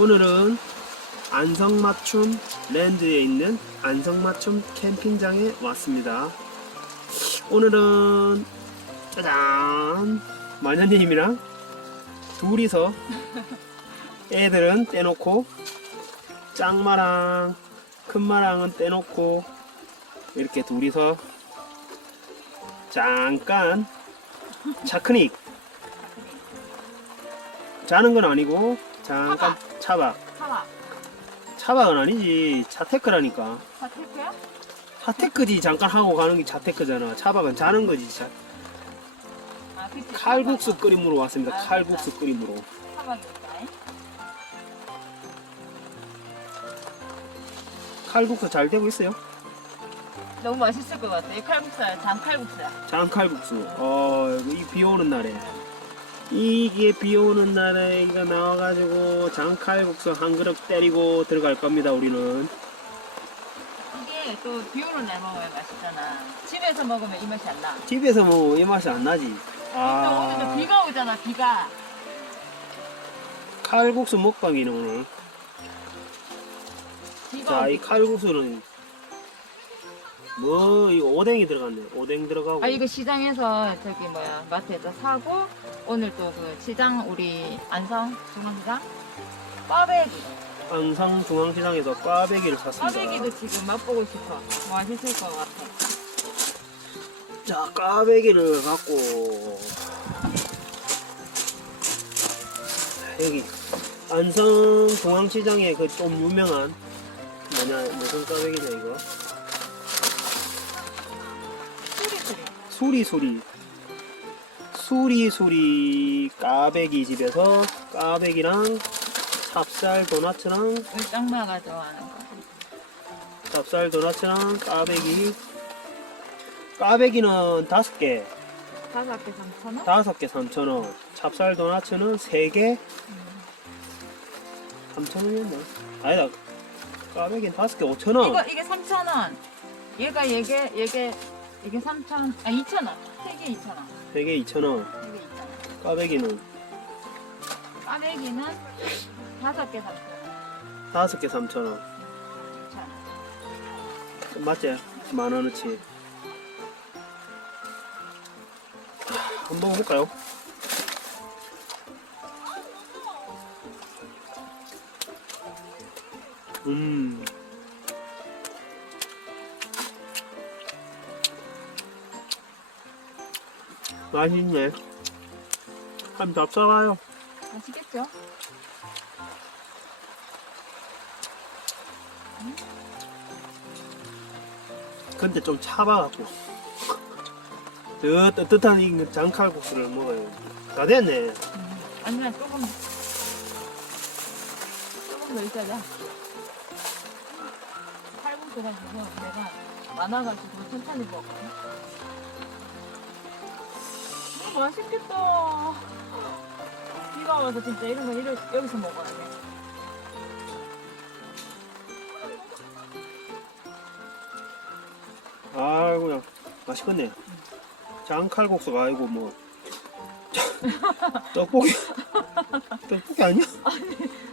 오늘은 안성맞춤 랜드에 있는 안성맞춤 캠핑장에 왔습니다. 오늘은 짜잔 마녀님이랑 둘이서 애들은 떼놓고 짱마랑 큰마랑은 떼놓고 이렇게 둘이서 잠깐 차크닉 자는 건 아니고 잠깐 차박. 하나. 차박은 아니지. 차테크라니까. 사태크야? 차테크지. 잠깐 하고 가는 게 차테크잖아. 차박은 자는 거지 자- 아, 그치. 칼국수 끓임으로 왔습니다. 칼국수 끓임으로. 칼국수 잘 되고 있어요? 너무 맛있을 것 같아. 이 칼국수야, 장칼국수야. 장칼국수. 어 이 비 오는 날에 이게 비 오는 날에 이거 나와가지고 장칼국수 한 그릇 때리고 들어갈 겁니다 우리는 이게 또 비 오는 날 먹으면 맛있잖아. 집에서 먹으면 이 맛이 안 나. 집에서 뭐이 맛이 안 나지 아. 오늘 또 비가 오잖아, 비가. 칼국수 먹방이네 오늘 비가 자 오기. 이 칼국수는 뭐 이거 오뎅이 들어갔네 오뎅 들어가고 아, 이거 시장에서 저기 뭐야, 마트에서 사고, 오늘 또 그 시장, 우리 안성 중앙시장? 꽈배기. 안상 중앙시장에서 꽈배기를 샀습니다 꽈배기도 지금 맛보고 싶어. 맛있을 것 같아. 자 꽈배기를 갖고 여기 안성 중앙시장에 그 좀 유명한 뭐냐 무슨 꽈배기냐 이거 소리 소리. 수리수리 수리수리 까베기 집에서 까베기랑 찹쌀 우리 짱마가 좋아하는 거. 찹쌀 도나츠랑 까베기 까베기는 다섯 개 다섯 개 3,000원? 다섯 개 3,000원 찹쌀 도나츠는 세개 음. 3,000원이었나? 아니다 까베기는 다섯 개 5,000원 이거 이게 3,000원. 얘가 얘게 얘게 이게 3,000원. 아 2,000원. 세개 2,000원. 세개 2,000원 이게 2,000원. 까베기는 까베기는 다섯 개 3,000원. 다섯 개 3,000원 2,000원. 맞지? 만 원어치 한번 볼까요? 음 맛있네 참 잡사가요 맛있겠죠? 근데 좀 차봐갖고 저 뜨뜻한 이 장칼국수를 먹어요 다 됐네 음. 아니면 조금 조금 더 있어야 칼국수가 지금 내가 많아가지고 천천히. 음, 맛있겠다. 비가 와서 진짜 이런 거 이러, 여기서 먹어야 돼. 아이고야 맛있겠네 장칼국수가 아니고 뭐 떡볶이 떡볶이 아니야?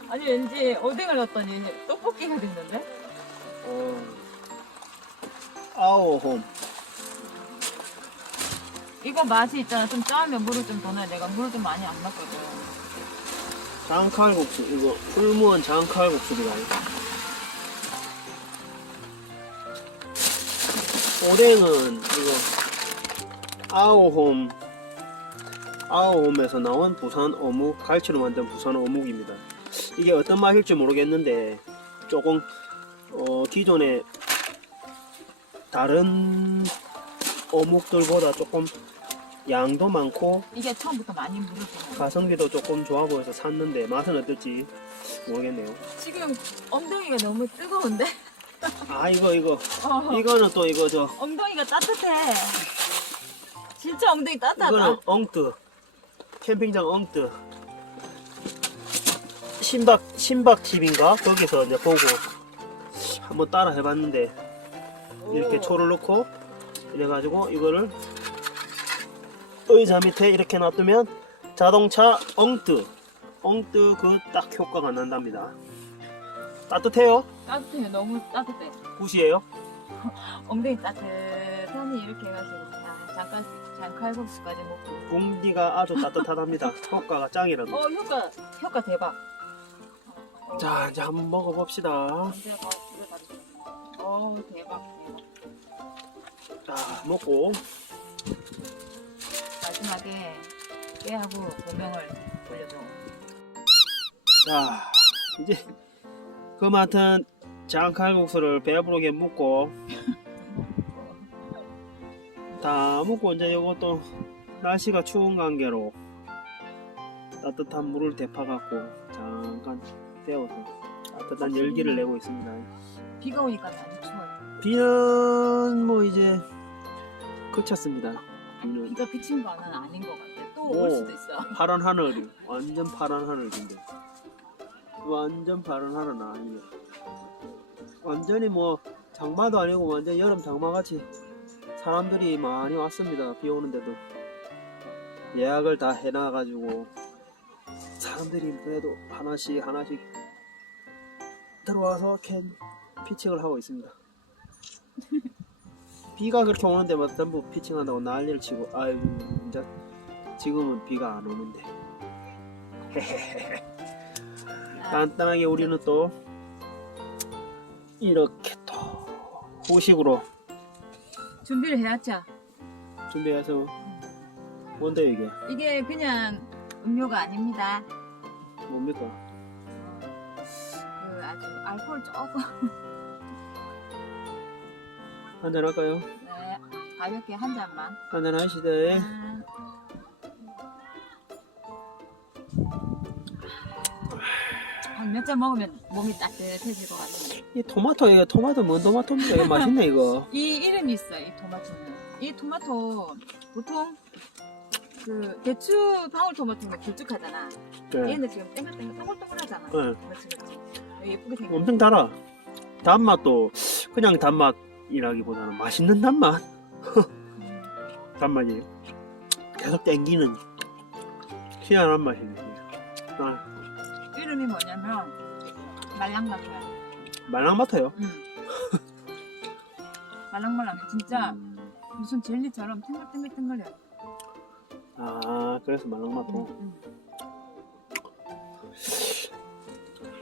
아니 왠지 오뎅을 넣었더니 떡볶이가 됐는데? 어. 아오홈 이거 맛이 있잖아. 좀 짜면 물을 좀 더 넣어야 내가 물을 좀 많이 안 넣거든. 장칼국수 이거 풀무원 장칼국수입니다 오뎅은 이거 아오홈 아오홈에서 나온 부산 어묵 갈치로 만든 부산 어묵입니다 이게 어떤 맛일지 모르겠는데 조금 어, 기존에 다른 어묵들보다 조금 양도 많고 이게 처음부터 많이 좀. 가성비도 조금 좋아 보여서 샀는데 맛은 어떨지 모르겠네요. 지금 엉덩이가 너무 뜨거운데? 아 이거 이거 어, 이거는 또 이거 저 엉덩이가 따뜻해. 진짜 엉덩이 따뜻하다. 이거는 엉뜨 캠핑장 엉뜨 신박 신박 TV인가 거기서 이제 보고 한번 따라 해봤는데 이렇게 오. 초를 넣고 이래가지고 이거를 의자 밑에 이렇게 놔두면 자동차 엉뜨 엉뜨 그 딱 효과가 난답니다 따뜻해요? 따뜻해요. 너무 따뜻해. 굿이에요? 엉덩이 따뜻하니 이렇게 해가지고 자, 잠깐 장칼국수까지 먹고. 공기가 아주 따뜻하답니다 효과가 짱이랍니다 어 효과 효과 대박. 어, 자 이제 한번 먹어봅시다. 어 대박 대박. 자 먹고 마지막에 깨하고 고명을 올려줘. 자 이제 그 맡은 장칼국수를 배부르게 먹고 다 먹고 이제 이것도 날씨가 추운 관계로 따뜻한 물을 데파갖고 잠깐 데워서 따뜻한 열기를 내고 있습니다 비가 오니까 많이 추워요. 비는 뭐 이제 그쳤습니다 비가 그친 거는 아닌 것 같아. 또 오. 올 수도 있어. 파란 하늘이 완전 파란 하늘인데 완전 파란 하늘은 아니네 완전히 뭐 장마도 아니고 완전 여름 장마같이 사람들이 많이 왔습니다 비 오는데도 예약을 다 해놔가지고 사람들이 그래도 하나씩 하나씩 들어와서 캔 피칭을 하고 있습니다 비가 그렇게 오는데 막 전부 피칭한다고 난리를 치고 아유 이제 지금은 비가 안 오는데 간단하게 우리는 또 이렇게 또 후식으로 준비를 해야죠. 준비해서 뭔데 이게 이게 그냥 음료가 아닙니다. 뭡니까 그 아주 알코올 조금 한잔 할까요? 네, 가볍게 한 잔만. 한잔 하시대 아, 한몇 잔 먹으면 몸이 따뜻해질 것 같아요. 이 토마토 이거 토마토 뭔 토마토입니까 이거 맛있네 이거 이 이름이 있어, 이 토마토는. 이 토마토 보통 그 대추 방울토마토는 길쭉하잖아. 네. 얘는 지금 땡글땡글 동글동글하잖아. 네. 그렇지, 그렇지. 예쁘게 생겼. 엄청 달아 단맛도 그냥 단맛 이라기보다는 맛있는 단맛 음, 단맛이 계속 땡기는 희한한 맛이네 아, 이름이 뭐냐면 말랑말랑해. 말랑 맡아요 음. 말랑말랑해. 진짜 무슨 젤리처럼 탱글탱글탱글해. 아 그래서 말랑 맡아 음,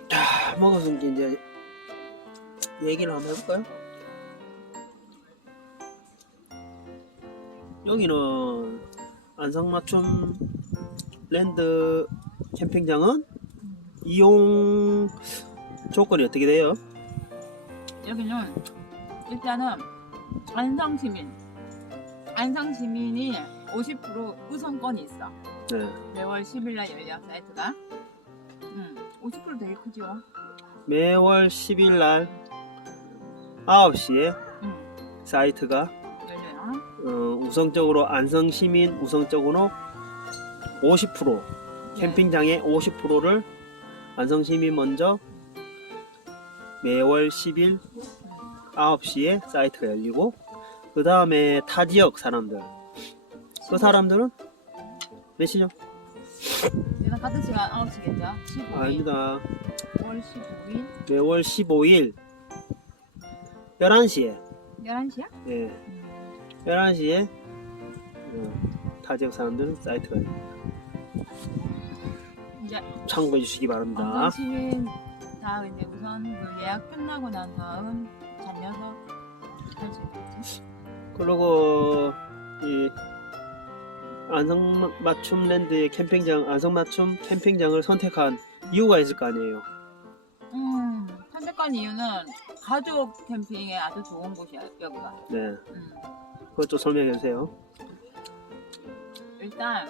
자, 먹었으니까 이제 얘기를 한번 해볼까요? 여기는 안성맞춤 랜드 캠핑장은 음. 이용 조건이 어떻게 돼요? 여기는 일단은 안성시민 안성시민이 50% 우선권이 있어 네. 매월 10일 날 열려 사이트가 음, 50% 되게 크죠 매월 10일 날 9시에 음, 사이트가 어, 우선적으로 안성 시민 우선적으로 50% 캠핑장의 50%를 안성 시민 먼저 매월 10일 9시에 사이트가 열리고 그 다음에 타 지역 사람들. 그 사람들은 몇 시죠? 일단 같은 시간 9시겠죠? 15일. 아닙니다. 5월 15일? 매월 15일 11시에. 11시야? 예, 음, 11시에 어, 타 지역 사람들은 사이트가 열립니다. 이제 참고해 주시기 바랍니다. 안성시민 다 이제 우선 그 예약 끝나고 난 다음 잔여서 할수 있겠지 그리고 이 안성맞춤 랜드의 캠핑장 안성맞춤 캠핑장을 선택한 이유가 있을 거 아니에요. 음, 선택한 이유는 가족 캠핑에 아주 좋은 곳이야 여기가. 네, 음, 그것 좀 설명해 주세요. 일단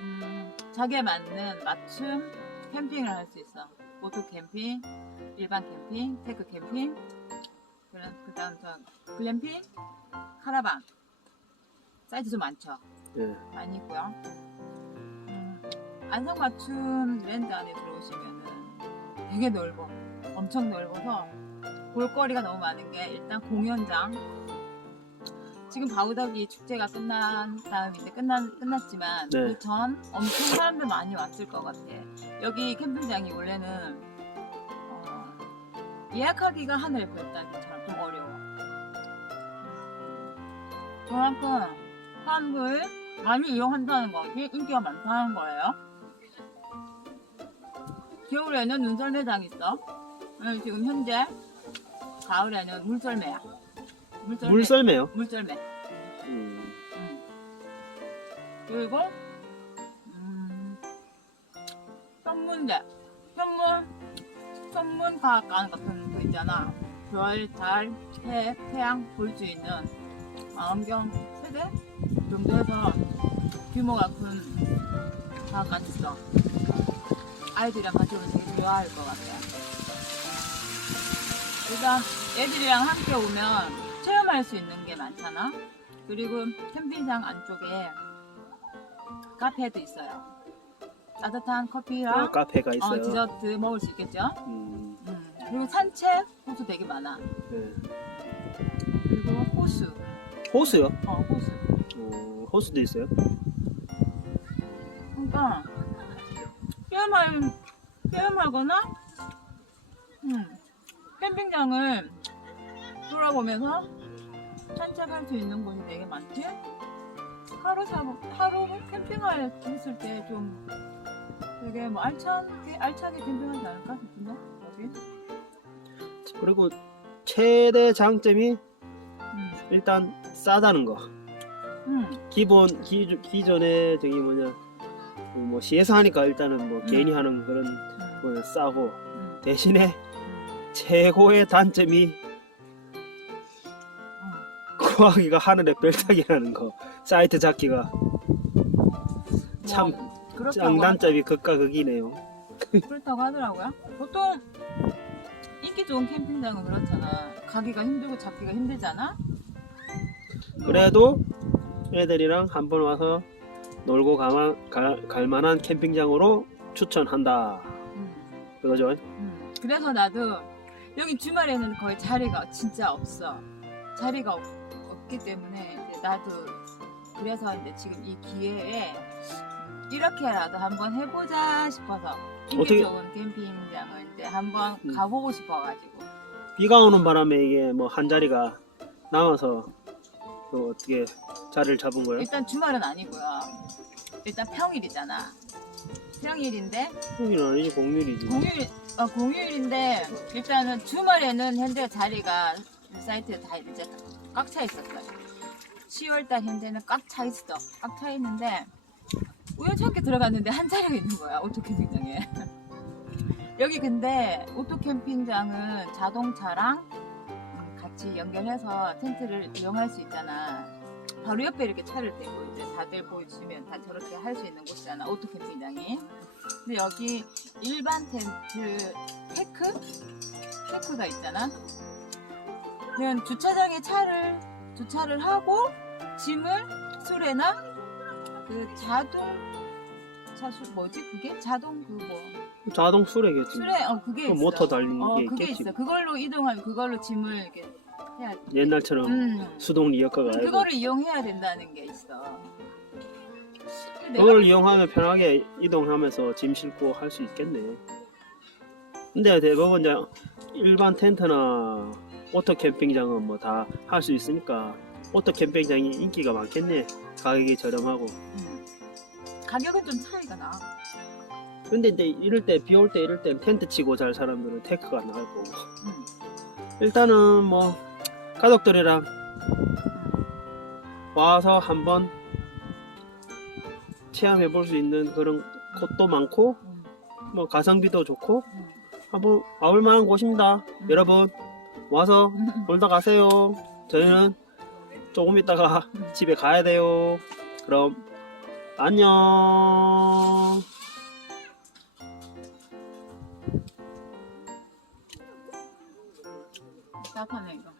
음, 자기에 맞는 맞춤 캠핑을 할 수 있어. 보트 캠핑, 일반 캠핑, 테크 캠핑, 그런 그다음 저 글램핑, 카라반 사이트 좀 많죠. 네, 많이 있고요. 음, 안성 맞춤 랜드 안에 들어오시면은 되게 넓어. 엄청 넓어서 볼거리가 너무 많은 게 일단 공연장, 지금 바우더기 축제가 끝난 다음인데 끝난 끝났지만 네. 그 전 엄청 사람들 많이 왔을 것 같아. 여기 캠핑장이 원래는 어, 예약하기가 하늘에 별따기처럼 좀 어려워. 그만큼 사람들 많이 이용한다는 것이 인기가 많다는 거예요. 겨울에는 눈썰매장 있어. 어, 지금 현재 가을에는 물썰매야. 물썰매. 물썰매요. 물썰매. 음, 음. 그리고 음, 현문대. 현문 현문 과학관 같은 거 있잖아. 별, 달, 해, 태양 볼 수 있는 안경 세대 정도 해서 규모가 큰 과학관 있어. 아이들이랑 같이 오면 되게 좋아할 것 같아. 일단 애들이랑 함께 오면 체험할 수 있는 게 많잖아. 그리고 캠핑장 안쪽에 카페도 있어요. 따뜻한 커피랑 어, 카페가 어, 있어요. 디저트 먹을 수 있겠죠. 음, 음, 그리고 산책 호수 되게 많아. 네. 그리고 호수, 호수요? 어 호수. 어, 호수도 있어요. 그러니까 체험할 체험하거나 음, 캠핑장을 돌아보면서 산책할 수 있는 곳이 되게 많지. 하루 사 하루 캠핑을 했을 때 좀 되게 뭐 알차게 알차게 캠핑하지 않을까 싶은데 여기. 그리고 최대 장점이 음, 일단 싸다는 거. 음, 기본 기, 기존에 저기 뭐냐 뭐 시에서 하니까 일단은 뭐 음. 개인이 하는 그런 음, 거 싸고 음, 대신에 음. 최고의 단점이 구하기가 하늘에 별따기라는 거 사이트 잡기가 참 장단점이 극과 극이네요. 그렇다고 하더라고요. 보통 인기 좋은 캠핑장은 그렇잖아. 가기가 힘들고 잡기가 힘들잖아. 그래도 애들이랑 한번 와서 놀고 가마, 가, 갈 만한 캠핑장으로 추천한다. 음, 그거죠? 음. 그래서 나도 여기 주말에는 거의 자리가 진짜 없어. 자리가 없, 없기 때문에 이제 나도 그래서 이제 지금 이 기회에 이렇게라도 한번 해보자 싶어서 인기 어떻게- 좋은 캠핑장을 이제 한번 음. 가보고 싶어가지고. 비가 오는 바람에 이게 뭐 한 자리가 남아서 또 어떻게 자리를 잡은 거예요? 일단 주말은 아니고요. 일단 평일이잖아. 평일인데 평일은 아니지 공휴일이지. 공휴일 어, 공휴일인데 일단은 주말에는 현재 자리가 사이트에 다 이제 꽉 차 있었어요. 10월달 현재는 꽉 차 있어. 꽉 차 있는데 우연찮게 들어갔는데 한 자리가 있는 거야 오토 캠핑장에. 여기 근데 오토 캠핑장은 자동차랑 음, 같이 연결해서 텐트를 이용할 수 있잖아. 바로 옆에 이렇게 차를 대고 이제 다들 보여주시면 다 저렇게 할 수 있는 곳이잖아 오토 캠핑장이. 근데 여기 일반 텐트 테크 테크가 있잖아. 그냥 주차장에 차를 주차를 하고 짐을 수레나 그 자동 자수 뭐지 그게 자동 그뭐 자동 수레겠지. 수레 어 그게 그 있어. 모터 달린 어 게 그게 있겠지. 있어. 그걸로 이동하면 그걸로 짐을 이렇게 해야 돼. 옛날처럼 음. 수동 리어카가 아니고 그거를 이용해야 된다는 게 있어. 근데 내가 그걸 이용하면 편하게 이동하면서 짐 싣고 할 수 있겠네. 근데 대부분 이제 일반 텐트나 오토 캠핑장은 뭐 다 할 수 있으니까 오토 캠핑장이 인기가 많겠네. 가격이 저렴하고. 음. 가격은 좀 차이가 나. 근데 이제 이럴 때 비 올 때 이럴 때 텐트 치고 잘 사람들은 테크가 나을 거고. 음. 일단은 뭐 가족들이랑 와서 한번 체험해 볼 수 있는 그런 곳도 많고 음. 뭐 가성비도 좋고 음. 한번 와볼 만한 곳입니다. 음. 여러분 와서 음. 놀다 가세요. 저희는 조금 있다가 음. 집에 가야 돼요. 그럼 안녕. 따뜻하네 이거.